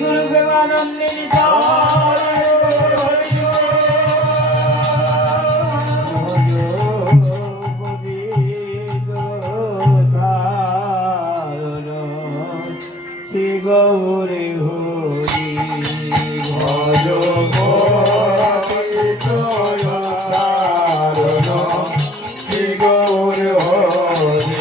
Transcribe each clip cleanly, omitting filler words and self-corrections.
গুরু প্রেমানন্দে গৌরে হরি ভজ গৌরে হরি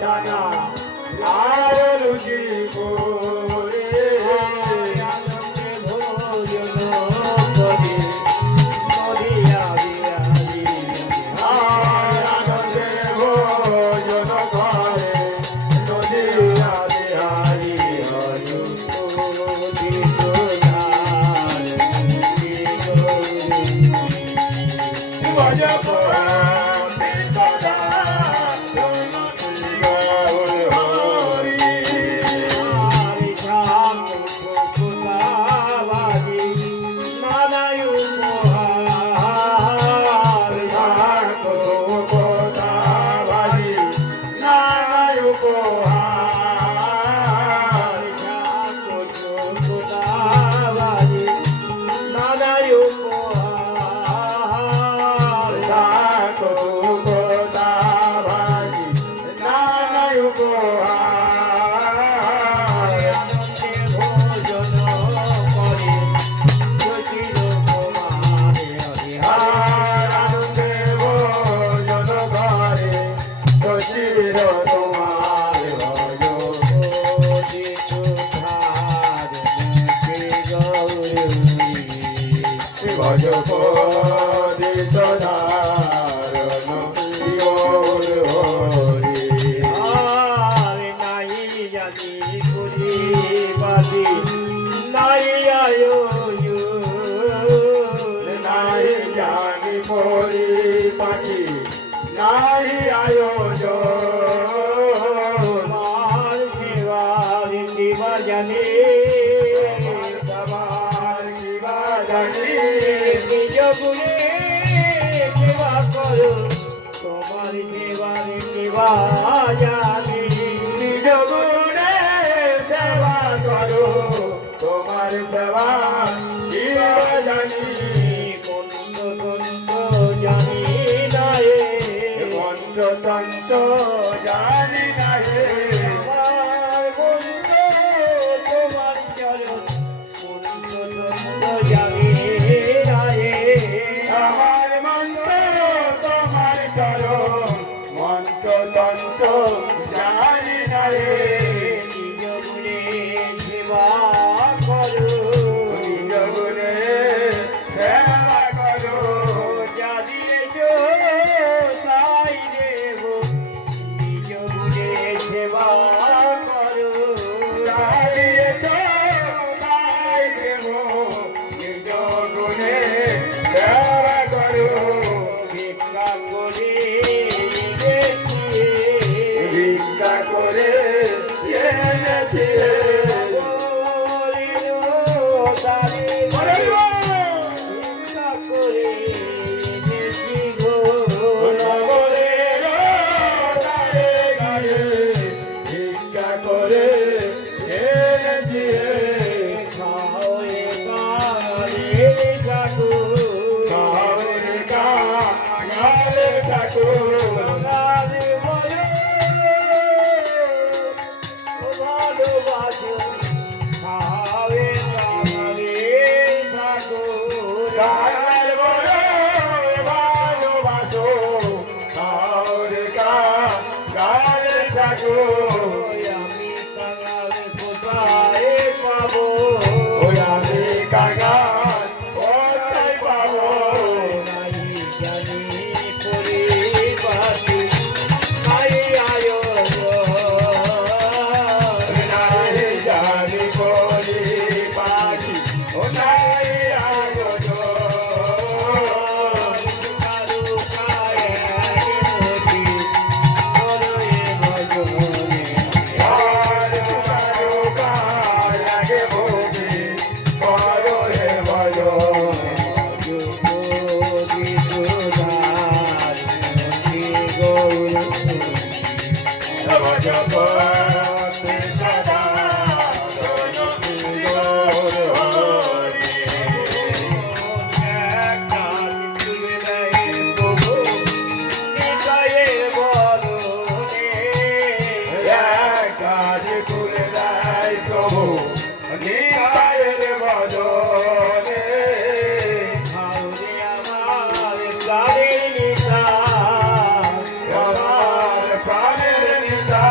ছানা আর লুচি করে আনন্দে ভোজন করে নদিয়া বিহারি আর আনন্দে ভোজন করে নদিয়া বিহারি হরি পাখি নাই আয়োজন মার সেবার দিবা জানে সবার কিবা জানি নিজ গুণে সেবা করো তোমার সেবার দিবা জানে নিজ গুণে সেবা করো তোমার সেবা কিবা জানি জানি না মন্ত্রতন্ত্র জানি না হে আমার বন্ধু তোমার চরণ জানি না আমার মন্ত্র তোমার চরণ মন্ত্রতন্ত্র জানি না হে নিজ গুণে সেবা করো নিজ গুণে সেবা করো জানিয়েছ তাই দেব নিজ গুণে সেবা করো দাঁড়িয়েছ তাই দেব নিজ গুণে সেবা করো ভিক্ষা করে এনেছি ভিক্ষা করে এনেছি ভিক্ষা করে এনেছি গো নগরের গায়ে গায়ে ভিক্ষা করে এনেছি খাও একালে ঠাকুর কাউরে কাঙালে ঠাকুর গালে বলো ভালোবাসো খাও একালে ঠাকুর কাঙাল বড় ভালোবাসো কাউরে কাঙালে ঠাকুর আমি কাঙালে কোথায় পাবো ওই আমি কাঙাল কোথায় পাবো নাই জানি পরিবাতি নাই আয়োজন নাই জানি বলি পাখি ও নাই আয়োজন কারু কায়ে নদী করয়ে ভজনে আর সুকারো কার লাগে ভোগে করো হে ভজো যোগী সুধার নদী গৌর ভজ পথে সদা গৌর হরি কাজ খুলে দেয় প্রভু নিতায়ের ভজনে আমার প্রাণের নিতা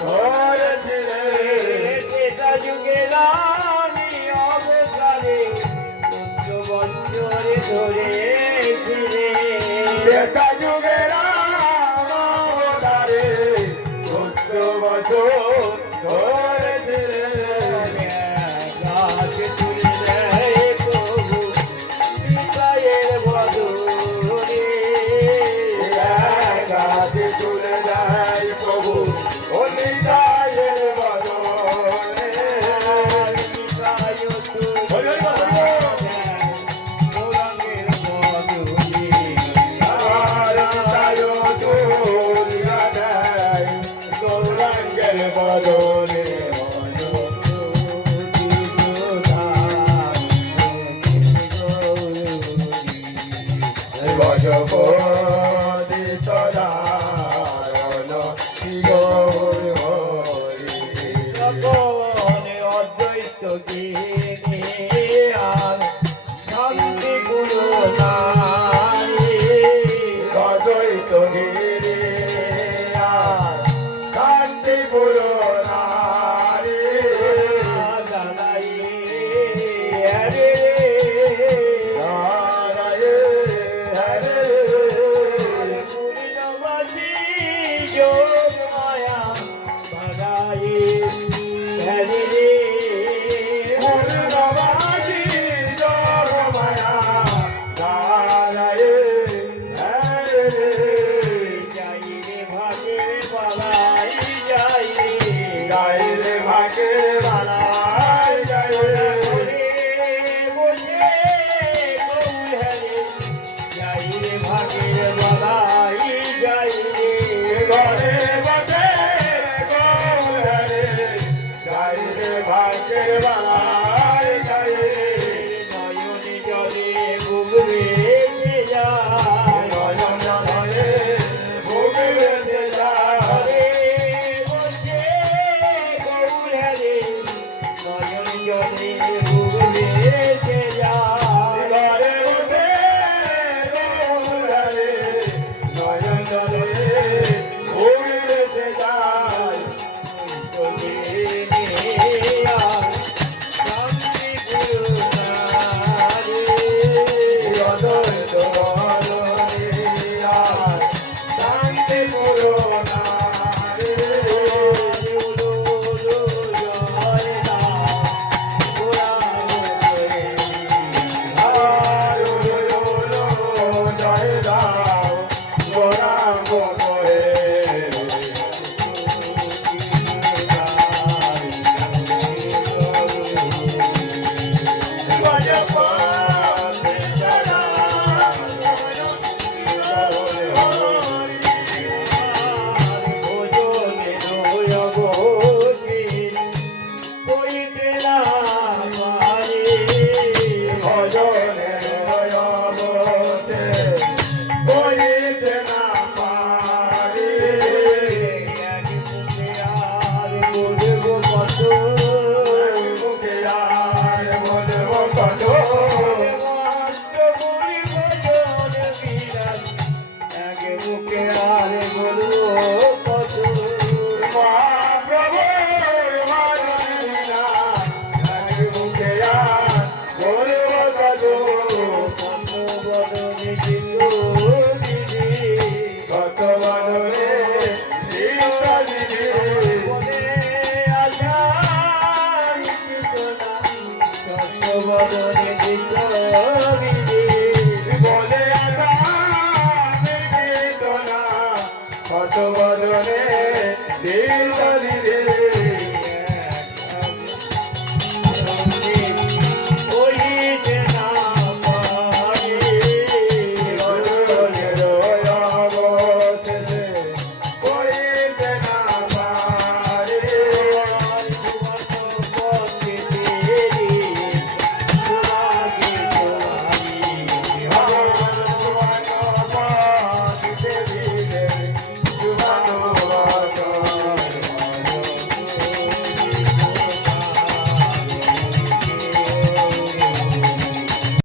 ধরেছে রে ত্রেতা যুগে রানী অবতারে চোদ্দ বছরে ধরেছে রে দেখা যুগের অবতারে 14 বছর ধরেছে রে গাছ তুলে দেয় প্রভু নিতাইয়ের বদনে গাছে তুলে দেয় প্রভু ও নিতাইয়ের বদনে নিতাই তুলে হরি হরি বল, হরি বল। গৌরাঙ্গের বদনে আর নিতাই তুলিয়া দেয় গৌরাঙ্গের বদনে ভজ